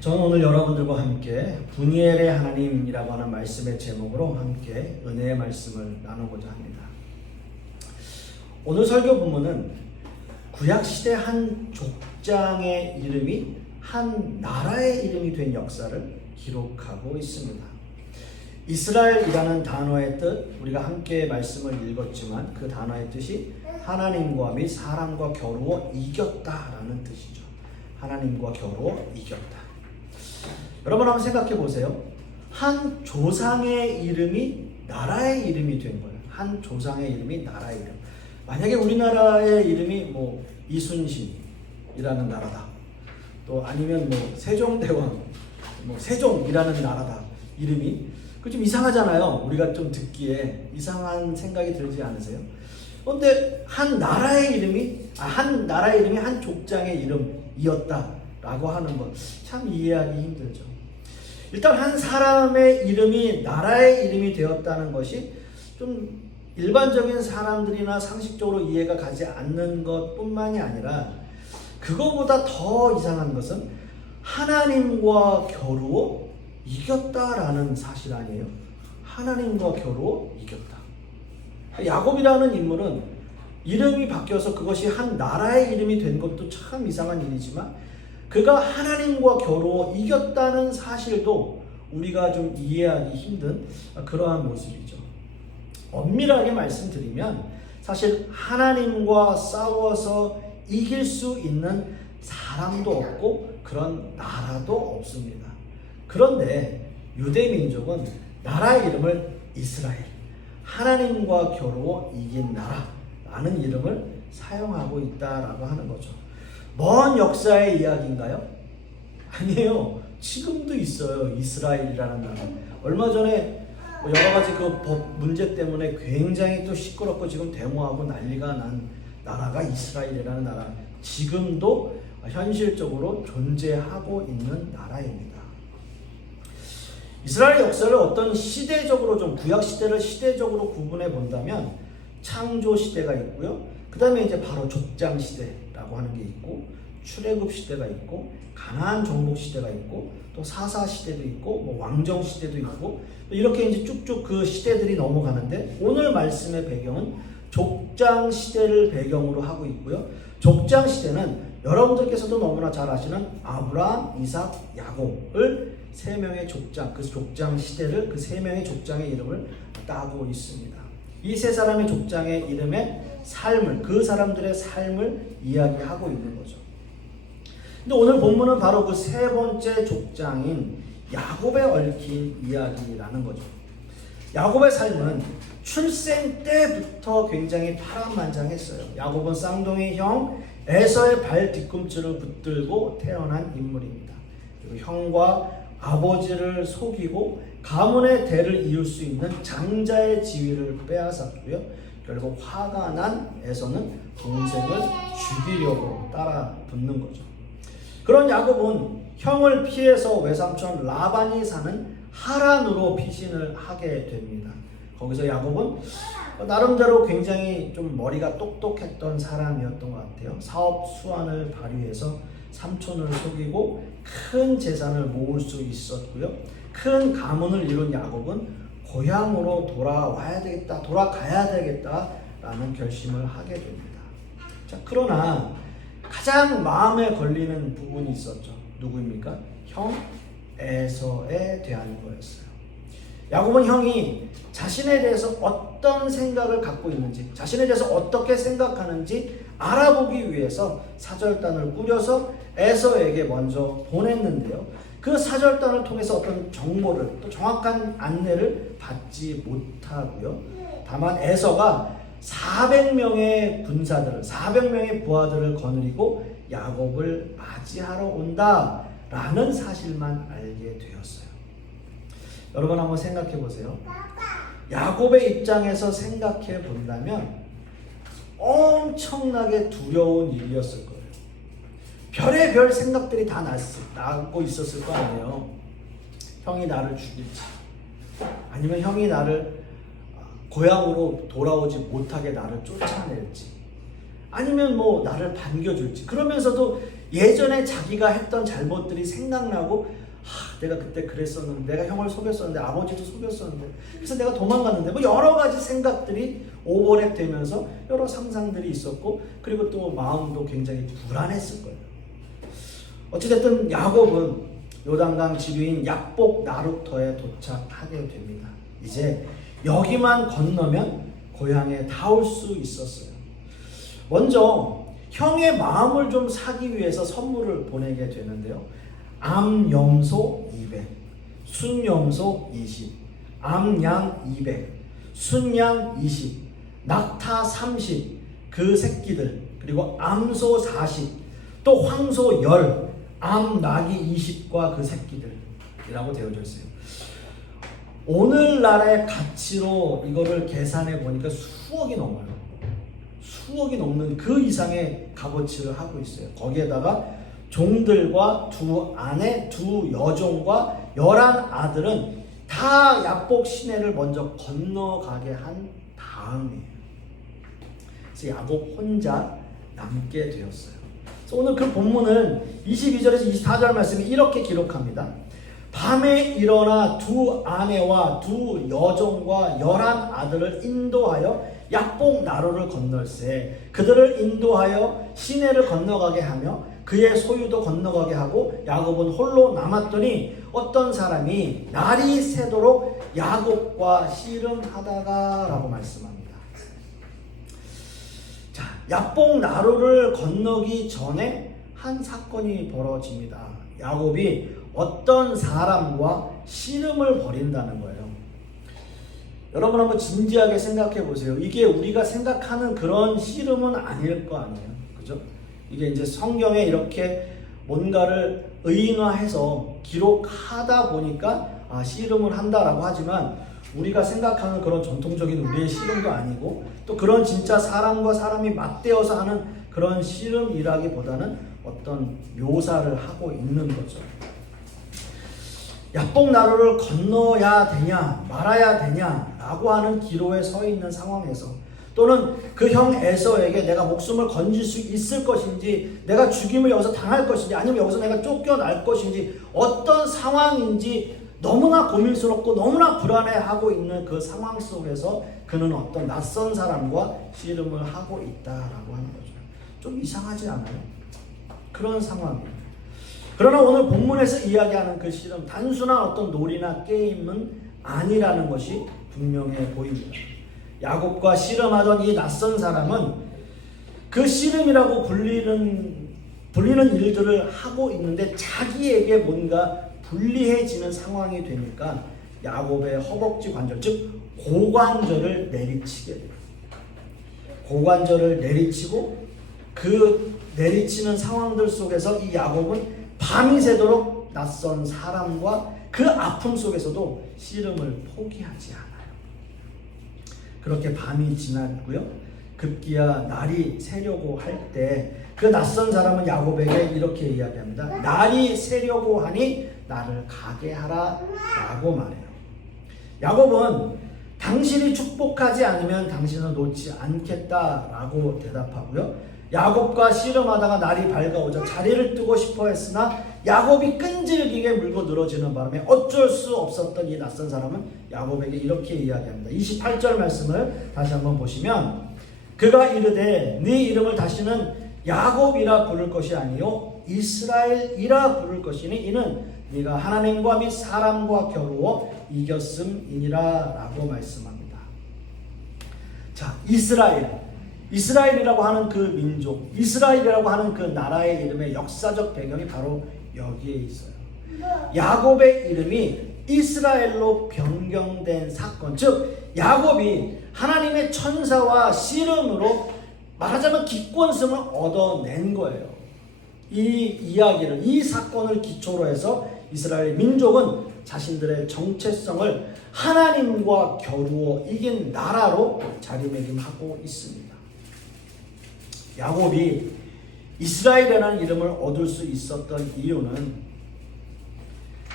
저는 오늘 여러분들과 함께 분이엘의 하나님이라고 하는 말씀의 제목으로 함께 은혜의 말씀을 나누고자 합니다. 오늘 설교 본문은 구약 시대 한 족장의 이름이 한 나라의 이름이 된 역사를 기록하고 있습니다. 이스라엘이라는 단어의 뜻 우리가 함께 말씀을 읽었지만 그 단어의 뜻이 하나님과 및 사람과 겨루어 이겼다라는 뜻이죠. 하나님과 겨루어 이겼다. 여러분 한번 생각해 보세요. 한 조상의 이름이 나라의 이름이 된 거예요. 한 조상의 이름이 나라의 이름. 만약에 우리나라의 이름이 뭐 이순신이라는 나라다. 또 아니면 뭐 세종대왕, 뭐 세종이라는 나라다. 이름이 그 좀 이상하잖아요. 우리가 좀 듣기에 이상한 생각이 들지 않으세요? 그런데 한 나라의 이름이 아, 한 나라의 이름이 한 족장의 이름이었다라고 하는 것참 이해하기 힘들죠. 일단 한 사람의 이름이 나라의 이름이 되었다는 것이 좀 일반적인 사람들이나 상식적으로 이해가 가지 않는 것 뿐만이 아니라 그거보다 더 이상한 것은 하나님과 겨루어 이겼다라는 사실 아니에요? 하나님과 겨루어 이겼다. 야곱이라는 인물은 이름이 바뀌어서 그것이 한 나라의 이름이 된 것도 참 이상한 일이지만 그가 하나님과 겨루어 이겼다는 사실도 우리가 좀 이해하기 힘든 그러한 모습이죠. 엄밀하게 말씀드리면 사실 하나님과 싸워서 이길 수 있는 사람도 없고 그런 나라도 없습니다. 그런데 유대 민족은 나라의 이름을 이스라엘, 하나님과 겨루어 이긴 나라라는 이름을 사용하고 있다라고 하는 거죠. 먼 역사의 이야기인가요? 아니에요. 지금도 있어요. 이스라엘이라는 나라. 얼마 전에 뭐 여러 가지 그 법 문제 때문에 굉장히 또 시끄럽고 지금 데모하고 난리가 난 나라가 이스라엘이라는 나라. 지금도 현실적으로 존재하고 있는 나라입니다. 이스라엘 역사를 어떤 시대적으로 좀 구약 시대를 시대적으로 구분해 본다면 창조 시대가 있고요. 그 다음에 이제 바로 족장 시대 라고 하는 게 있고 출애굽 시대가 있고 가나안 정복 시대가 있고 또 사사 시대도 있고 뭐 왕정 시대도 있고 이렇게 이제 쭉쭉 그 시대들이 넘어가는데 오늘 말씀의 배경은 족장 시대를 배경으로 하고 있고요. 족장 시대는 여러분들께서도 너무나 잘 아시는 아브라함, 이삭, 야곱을 세 명의 족장, 그 족장 시대를 그 세 명의 족장의 이름을 따고 있습니다. 이 세 사람의 족장의 이름의 삶을 그 사람들의 삶을 이야기하고 있는 거죠. 근데 오늘 본문은 바로 그 세 번째 족장인 야곱에 얽힌 이야기라는 거죠. 야곱의 삶은 출생 때부터 굉장히 파란만장했어요. 야곱은 쌍둥이 형 에서의 발 뒤꿈치를 붙들고 태어난 인물입니다. 그리고 형과 아버지를 속이고 가문의 대를 이을 수 있는 장자의 지위를 빼앗았고요. 결국 화가 난 에서는 동생을 죽이려고 따라 붙는 거죠. 그런 야곱은 형을 피해서 외삼촌 라반이 사는 하란으로 피신을 하게 됩니다. 거기서 야곱은 나름대로 굉장히 좀 머리가 똑똑했던 사람이었던 것 같아요. 사업 수완을 발휘해서 삼촌을 속이고 큰 재산을 모을 수 있었고요. 큰 가문을 이룬 야곱은 고향으로 돌아와야 되겠다, 돌아가야 되겠다라는 결심을 하게 됩니다. 자, 그러나 가장 마음에 걸리는 부분이 있었죠. 누구입니까? 형 에서에 대한 거였어요. 야곱은 형이 자신에 대해서 어떤 생각을 갖고 있는지, 자신에 대해서 어떻게 생각하는지 알아보기 위해서 사절단을 꾸려서 에서에게 먼저 보냈는데요. 그 사절단을 통해서 어떤 정보를 또 정확한 안내를 받지 못하고요. 다만 에서가 400명의 군사들을 400명의 부하들을 거느리고 야곱을 맞이하러 온다라는 사실만 알게 되었어요. 여러분 한번 생각해 보세요. 야곱의 입장에서 생각해 본다면 엄청나게 두려운 일이었을 거예요. 별의별 생각들이 다 났, 나고 있었을 거 아니에요. 형이 나를 죽일지, 아니면 형이 나를 고향으로 돌아오지 못하게 나를 쫓아낼지, 아니면 뭐 나를 반겨줄지. 그러면서도 예전에 자기가 했던 잘못들이 생각나고 하, 내가 그때 그랬었는데 내가 형을 속였었는데 아버지도 속였었는데 그래서 내가 도망갔는데 뭐 여러 가지 생각들이 오버랩 되면서 여러 상상들이 있었고 그리고 또 마음도 굉장히 불안했을 거예요. 어찌됐든 야곱은 요단강 지류인 약복 나루터에 도착하게 됩니다. 이제 여기만 건너면 고향에 닿을 수 있었어요. 먼저 형의 마음을 좀 사기 위해서 선물을 보내게 되는데요. 암염소 200, 순염소 20, 암양 200, 순양 20, 낙타 30, 그 새끼들, 그리고 암소 40, 또 황소 10, 암나기 20과 그 새끼들이라고 되어져 있어요. 오늘날의 가치로 이거를 계산해 보니까 수억이 넘어요. 수억이 넘는 그 이상의 값어치를 하고 있어요. 거기에다가 종들과 두 아내, 두 여종과 열한 아들은 다 야복 시내를 먼저 건너가게 한 다음이에요. 그래서 야곱 혼자 남게 되었어요. 오늘 그 본문은 22절에서 24절 말씀이 이렇게 기록합니다. 밤에 일어나 두 아내와 두 여종과 열한 아들을 인도하여 약복 나루를 건널세 그들을 인도하여 시내를 건너가게 하며 그의 소유도 건너가게 하고 야곱은 홀로 남았더니 어떤 사람이 날이 새도록 야곱과 씨름하다가라고 말씀합니다. 자, 약복 나루를 건너기 전에 한 사건이 벌어집니다. 야곱이 어떤 사람과 씨름을 벌인다는 거예요. 여러분 한번 진지하게 생각해 보세요. 이게 우리가 생각하는 그런 씨름은 아닐 거 아니에요. 그죠? 이게 이제 성경에 이렇게 뭔가를 의인화해서 기록하다 보니까 아, 씨름을 한다라고 하지만 우리가 생각하는 그런 전통적인 우리의 씨름도 아니고 또 그런 진짜 사람과 사람이 맞대어서 하는 그런 씨름이라기보다는 어떤 묘사를 하고 있는 거죠. 약복 나루를 건너야 되냐 말아야 되냐라고 하는 기로에 서 있는 상황에서 또는 그 형 에서에게 내가 목숨을 건질 수 있을 것인지 내가 죽임을 여기서 당할 것인지 아니면 여기서 내가 쫓겨날 것인지 어떤 상황인지 너무나 고민스럽고 너무나 불안해하고 있는 그 상황 속에서 그는 어떤 낯선 사람과 씨름을 하고 있다라고 하는 거죠. 좀 이상하지 않아요? 그런 상황이에요. 그러나 오늘 본문에서 이야기하는 그 씨름 단순한 어떤 놀이나 게임은 아니라는 것이 분명해 보입니다. 야곱과 씨름하던 이 낯선 사람은 그 씨름이라고 불리는 불리는 일들을 하고 있는데 자기에게 뭔가 불리해지는 상황이 되니까 야곱의 허벅지 관절 즉 고관절을 내리치게 돼요. 고관절을 내리치고 그 내리치는 상황들 속에서 이 야곱은 밤이 새도록 낯선 사람과 그 아픔 속에서도 씨름을 포기하지 않아요. 그렇게 밤이 지났고요. 급기야 날이 새려고 할 때 그 낯선 사람은 야곱에게 이렇게 이야기합니다. 날이 새려고 하니 나를 가게 하라 라고 말해요. 야곱은 당신이 축복하지 않으면 당신을 놓지 않겠다 라고 대답하고요. 야곱과 씨름하다가 날이 밝아오자 자리를 뜨고 싶어 했으나 야곱이 끈질기게 물고 늘어지는 바람에 어쩔 수 없었던 이 낯선 사람은 야곱에게 이렇게 이야기합니다. 28절 말씀을 다시 한번 보시면 그가 이르되 네 이름을 다시는 야곱이라 부를 것이 아니요 이스라엘이라 부를 것이니 이는 네가 하나님과 및 사람과 겨루어 이겼음이니라라고 말씀합니다. 자, 이스라엘 이스라엘이라고 하는 그 민족, 이스라엘이라고 하는 그 나라의 이름의 역사적 배경이 바로 여기에 있어요. 야곱의 이름이 이스라엘로 변경된 사건, 즉 야곱이 하나님의 천사와 씨름으로 말하자면 기권성을 얻어낸 거예요. 이 이야기를, 이 사건을 기초로 해서 이스라엘 민족은 자신들의 정체성을 하나님과 겨루어 이긴 나라로 자리매김하고 있습니다. 야곱이 이스라엘이라는 이름을 얻을 수 있었던 이유는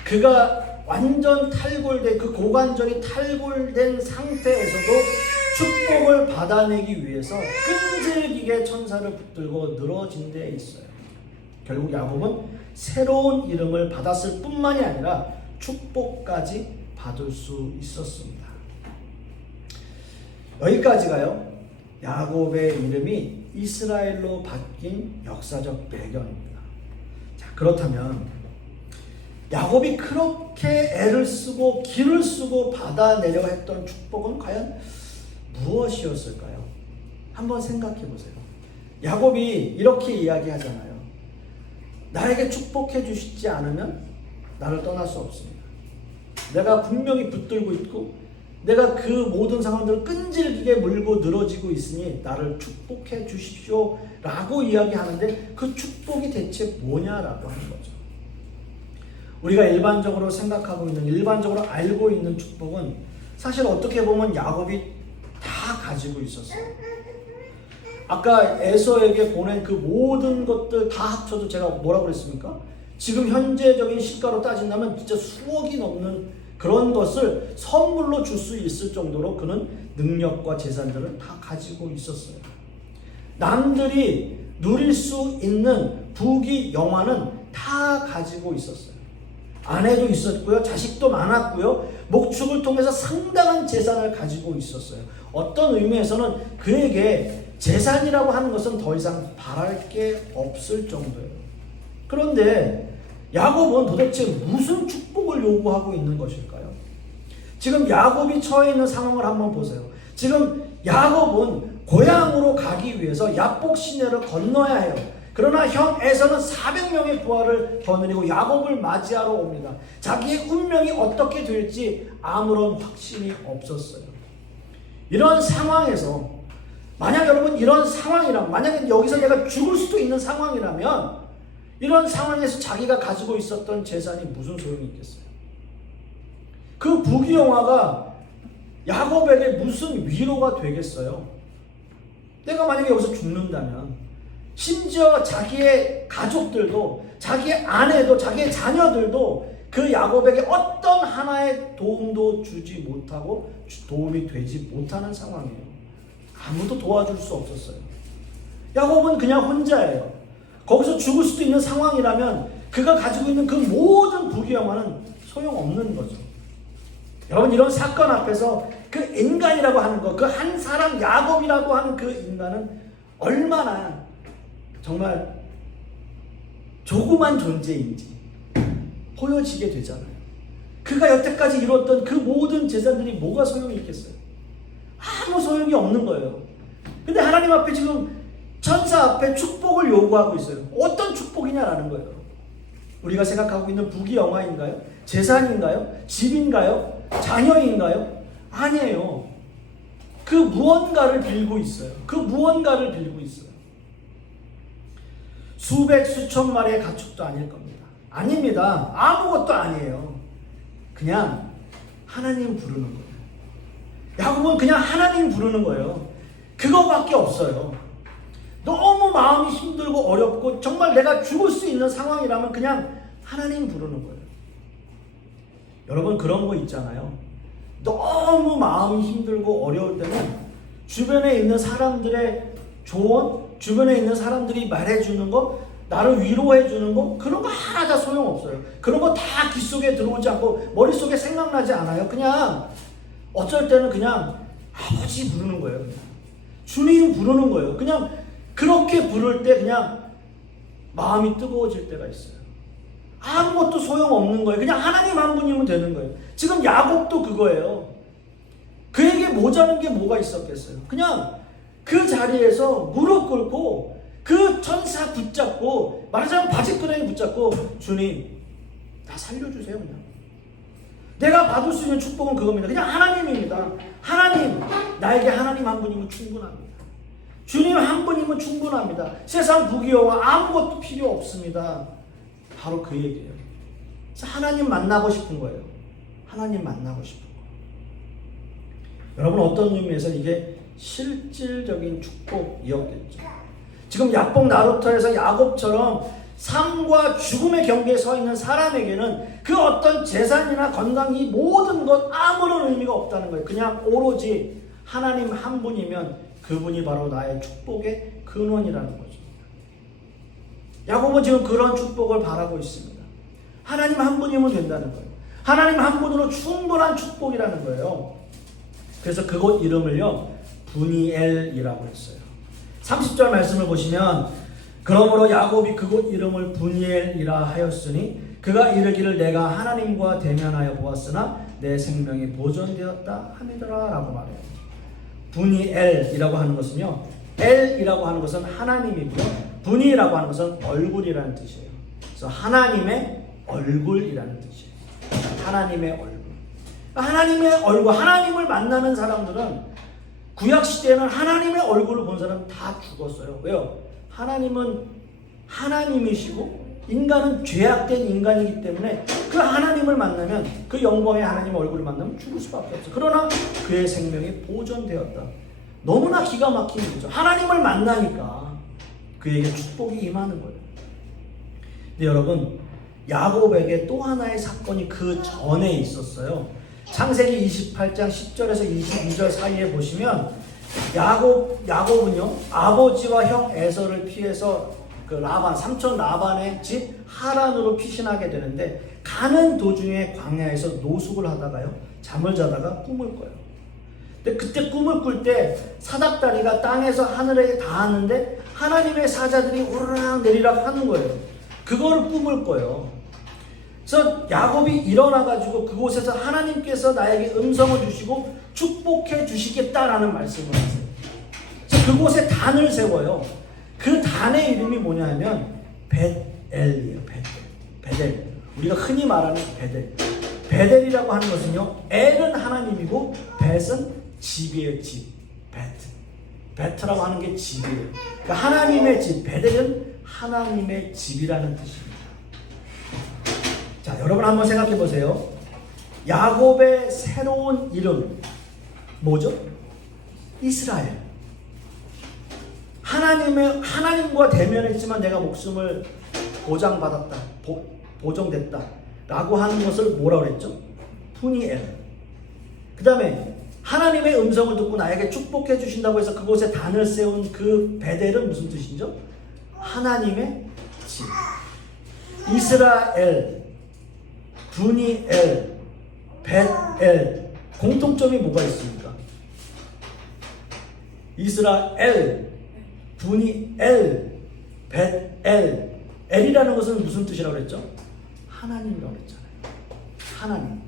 그가 완전 탈골된 그 고관절이 탈골된 상태에서도 축복을 받아내기 위해서 끈질기게 천사를 붙들고 늘어진 데 있어요. 결국 야곱은 새로운 이름을 받았을 뿐만이 아니라 축복까지 받을 수 있었습니다. 여기까지가요. 야곱의 이름이 이스라엘로 바뀐 역사적 배경입니다. 자, 그렇다면 야곱이 그렇게 애를 쓰고 길을 쓰고 받아내려 했던 축복은 과연 무엇이었을까요? 한번 생각해 보세요. 야곱이 이렇게 이야기하잖아요. 나에게 축복해 주시지 않으면 나를 떠날 수 없습니다. 내가 분명히 붙들고 있고 내가 그 모든 상황들을 끈질기게 물고 늘어지고 있으니 나를 축복해 주십시오 라고 이야기하는데 그 축복이 대체 뭐냐라고 하는 거죠. 우리가 일반적으로 생각하고 있는 일반적으로 알고 있는 축복은 사실 어떻게 보면 야곱이 다 가지고 있었어요. 아까 에서에게 보낸 그 모든 것들 다 합쳐도 제가 뭐라고 그랬습니까? 지금 현재적인 시가로 따진다면 진짜 수억이 넘는 그런 것을 선물로 줄 수 있을 정도로 그는 능력과 재산들을 다 가지고 있었어요. 남들이 누릴 수 있는 부귀 영화는 다 가지고 있었어요. 아내도 있었고요. 자식도 많았고요. 목축을 통해서 상당한 재산을 가지고 있었어요. 어떤 의미에서는 그에게 재산이라고 하는 것은 더 이상 바랄 게 없을 정도예요. 그런데 야곱은 도대체 무슨 축복을 요구하고 있는 것일까요? 지금 야곱이 처해 있는 상황을 한번 보세요. 지금 야곱은 고향으로 가기 위해서 야복 시내를 건너야 해요. 그러나 형 에서는 400명의 부하를 거느리고 야곱을 맞이하러 옵니다. 자기의 운명이 어떻게 될지 아무런 확신이 없었어요. 이런 상황에서 만약 여러분 이런 상황이라면 만약에 여기서 내가 죽을 수도 있는 상황이라면 이런 상황에서 자기가 가지고 있었던 재산이 무슨 소용이 있겠어요? 그 부귀영화가 야곱에게 무슨 위로가 되겠어요? 내가 만약에 여기서 죽는다면 심지어 자기의 가족들도 자기의 아내도 자기의 자녀들도 그 야곱에게 어떤 하나의 도움도 주지 못하고 도움이 되지 못하는 상황이에요. 아무도 도와줄 수 없었어요. 야곱은 그냥 혼자예요. 거기서 죽을 수도 있는 상황이라면 그가 가지고 있는 그 모든 부귀영화는 소용없는 거죠. 여러분 이런 사건 앞에서 그 인간이라고 하는 것, 그 한 사람 야곱이라고 하는 그 인간은 얼마나 정말 조그만 존재인지 보여지게 되잖아요. 그가 여태까지 이뤘던 그 모든 재산들이 뭐가 소용이 있겠어요? 아무 소용이 없는 거예요. 근데 하나님 앞에 지금 천사 앞에 축복을 요구하고 있어요. 어떤 축복이냐라는 거예요. 우리가 생각하고 있는 부귀 영화인가요? 재산인가요? 집인가요? 자녀인가요? 아니에요. 그 무언가를 빌고 있어요. 그 무언가를 빌고 있어요. 수백 수천 마리의 가축도 아닐 겁니다. 아닙니다. 아무것도 아니에요. 그냥 하나님 부르는 거예요. 야곱은 그냥 하나님 부르는 거예요. 그거밖에 없어요. 너무 마음이 힘들고 어렵고 정말 내가 죽을 수 있는 상황이라면 그냥 하나님 부르는 거예요. 여러분 그런 거 있잖아요. 너무 마음이 힘들고 어려울 때는 주변에 있는 사람들의 조언, 주변에 있는 사람들이 말해주는 거, 나를 위로해주는 거, 그런 거 하나 다 소용없어요. 그런 거 다 귀 속에 들어오지 않고 머릿속에 생각나지 않아요. 그냥 어쩔 때는 그냥 아버지 부르는 거예요. 주님 부르는 거예요. 그냥 그렇게 부를 때 그냥 마음이 뜨거워질 때가 있어요. 아무것도 소용없는 거예요. 그냥 하나님 한 분이면 되는 거예요. 지금 야곱도 그거예요. 그에게 모자란 게 뭐가 있었겠어요? 그냥 그 자리에서 무릎 꿇고 그 천사 붙잡고 말하자면 바지끄레기 붙잡고 주님 나 살려주세요 그냥. 내가 받을 수 있는 축복은 그겁니다. 그냥 하나님입니다. 하나님 나에게 하나님 한 분이면 충분합니다. 주님 한 분이면 충분합니다. 세상 부귀영화 아무것도 필요 없습니다. 바로 그 얘기예요. 하나님 만나고 싶은 거예요. 하나님 만나고 싶은 거. 여러분 어떤 의미에서 이게 실질적인 축복이었겠죠. 지금 야복 나루터에서 야곱처럼 삶과 죽음의 경계에 서 있는 사람에게는 그 어떤 재산이나 건강 이 모든 것 아무런 의미가 없다는 거예요. 그냥 오로지 하나님 한 분이면 그분이 바로 나의 축복의 근원이라는 거죠. 야곱은 지금 그런 축복을 바라고 있습니다. 하나님 한 분이면 된다는 거예요. 하나님 한 분으로 충분한 축복이라는 거예요. 그래서 그곳 이름을요, 분이엘이라고 했어요. 30절 말씀을 보시면, 그러므로 야곱이 그곳 이름을 분이엘이라 하였으니, 그가 이르기를 내가 하나님과 대면하여 보았으나 내 생명이 보존되었다 함이더라 라고 말해요. 분이엘이라고 하는 것은요, 엘이라고 하는 것은 하나님이고요, 분이라고 하는 것은 얼굴이라는 뜻이에요. 그래서 하나님의 얼굴이라는 뜻이에요. 하나님의 얼굴. 하나님의 얼굴, 하나님을 만나는 사람들은 구약 시대에는 하나님의 얼굴을 본 사람 다 죽었어요. 왜요? 하나님은 하나님이시고 인간은 죄악된 인간이기 때문에 그 하나님을 만나면 그 영광의 하나님의 얼굴을 만나면 죽을 수밖에 없어요. 그러나 그의 생명이 보존되었다. 너무나 기가 막힌 거죠. 하나님을 만나니까 그에게 축복이 임하는 거예요. 근데 여러분 야곱에게 또 하나의 사건이 그 전에 있었어요. 창세기 28장 10절에서 22절 사이에 보시면 야곱 야곱은요 아버지와 형 에서를 피해서 그 라반 삼촌 라반의 집 하란으로 피신하게 되는데 가는 도중에 광야에서 노숙을 하다가요 잠을 자다가 꿈을 꿔요. 근데 그때 꿈을 꿀 때 사닥다리가 땅에서 하늘에 닿았는데 하나님의 사자들이 오르락 내리락 하는 거예요. 그거를 꿈을 꿔요. 그래서 야곱이 일어나 가지고 그곳에서 하나님께서 나에게 음성을 주시고 축복해 주시겠다라는 말씀을 하세요. 그곳에 단을 세워요. 그 단의 이름이 뭐냐면 벳엘이에요. 벳엘. 베델. 우리가 흔히 말하는 베델. 베델이라고 하는 것은요. 엘은 하나님이고 벳은 집이에요. 집. 베트. 베트라고 하는 게 집이에요. 그러니까 하나님의 집. 베델은 하나님의 집이라는 뜻입니다. 자, 여러분 한번 생각해 보세요. 야곱의 새로운 이름 뭐죠? 이스라엘. 하나님의 하나님과 대면했지만 내가 목숨을 보장받았다. 보, 보정됐다 라고 하는 것을 뭐라 그랬죠? 푸니엘. 그다음에 하나님의 음성을 듣고 나에게 축복해 주신다고 해서 그곳에 단을 세운 그 베델은 무슨 뜻이죠? 하나님의 집. 이스라엘, 분이엘, 벳엘 공통점이 뭐가 있습니까? 이스라엘, 분이 엘, 벳엘 엘이라는 것은 무슨 뜻이라고 그랬죠? 하나님이라고 그랬잖아요. 하나님.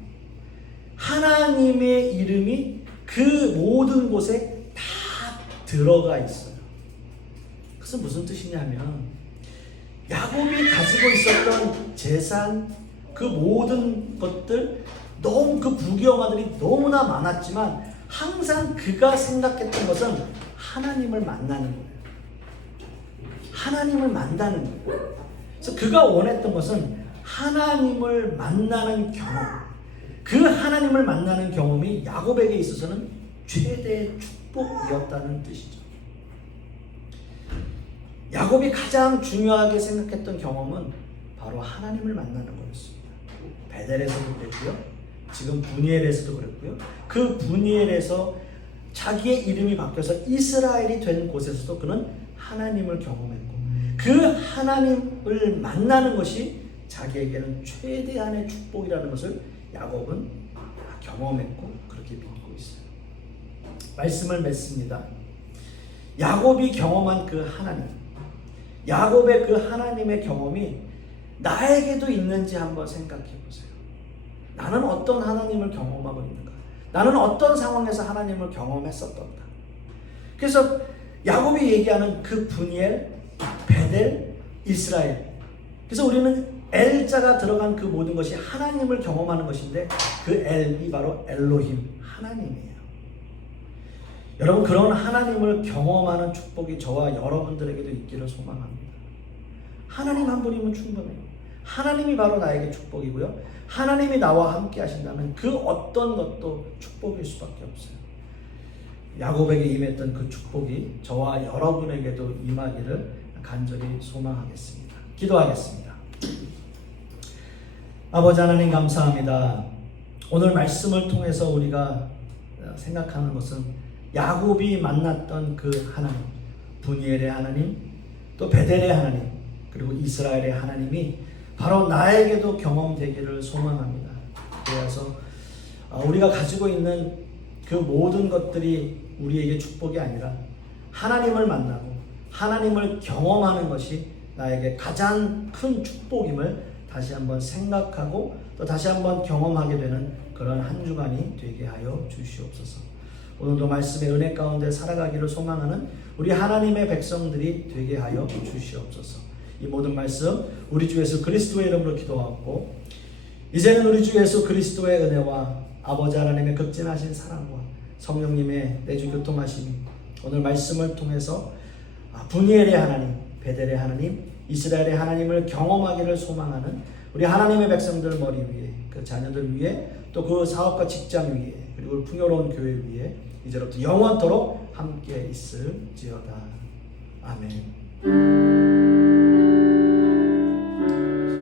하나님의 이름이 그 모든 곳에 다 들어가 있어요. 그것은 무슨 뜻이냐면 야곱이 가지고 있었던 재산 그 모든 것들 너무 그 부귀영화들이 너무나 많았지만 항상 그가 생각했던 것은 하나님을 만나는 거예요. 하나님을 만나는 거예요. 그래서 그가 원했던 것은 하나님을 만나는 경험. 그 하나님을 만나는 경험이 야곱에게 있어서는 최대의 축복이었다는 뜻이죠. 야곱이 가장 중요하게 생각했던 경험은 바로 하나님을 만나는 거였습니다. 베델에서도 그랬고요. 지금 분이엘에서도 그랬고요. 그 분이엘에서 자기의 이름이 바뀌어서 이스라엘이 된 곳에서도 그는 하나님을 경험했고 그 하나님을 만나는 것이 자기에게는 최대한의 축복이라는 것을 야곱은 경험했고 그렇게 믿고 있어요. 말씀을 맺습니다. 야곱이 경험한 그 하나님, 야곱의 그 하나님의 경험이 나에게도 있는지 한번 생각해 보세요. 나는 어떤 하나님을 경험하고 있는가? 나는 어떤 상황에서 하나님을 경험했었던가? 그래서 야곱이 얘기하는 그 분이엘, 베델, 이스라엘. 그래서 우리는 엘자가 들어간 그 모든 것이 하나님을 경험하는 것인데 그 엘이 바로 엘로힘, 하나님이에요. 여러분 그런 하나님을 경험하는 축복이 저와 여러분들에게도 있기를 소망합니다. 하나님 한 분이면 충분해요. 하나님이 바로 나에게 축복이고요. 하나님이 나와 함께 하신다면 그 어떤 것도 축복일 수밖에 없어요. 야곱에게 임했던 그 축복이 저와 여러분에게도 임하기를 간절히 소망하겠습니다. 기도하겠습니다. 아버지 하나님 감사합니다. 오늘 말씀을 통해서 우리가 생각하는 것은 야곱이 만났던 그 하나님, 분이엘의 하나님, 또 베델의 하나님, 그리고 이스라엘의 하나님이 바로 나에게도 경험되기를 소망합니다. 그래서 아, 우리가 가지고 있는 그 모든 것들이 우리에게 축복이 아니라 하나님을 만나고 하나님을 경험하는 것이 나에게 가장 큰 축복임을 다시 한번 생각하고 또 다시 한번 경험하게 되는 그런 한 주간이 되게 하여 주시옵소서. 오늘도 말씀의 은혜 가운데 살아가기를 소망하는 우리 하나님의 백성들이 되게 하여 주시옵소서. 이 모든 말씀 우리 주 예수 그리스도의 이름으로 기도하고 이제는 우리 주 예수 그리스도의 은혜와 아버지 하나님의 극진하신 사랑과 성령님의 내주 교통하심이 오늘 말씀을 통해서 아, 분이엘의 하나님, 베델의 하나님, 이스라엘의 하나님을 경험하기를 소망하는 우리 하나님의 백성들 머리 위에 그 자녀들 위에 또 그 사업과 직장 위에 그리고 풍요로운 교회 위에 이제로부터 영원토록 함께 있을지어다. 아멘.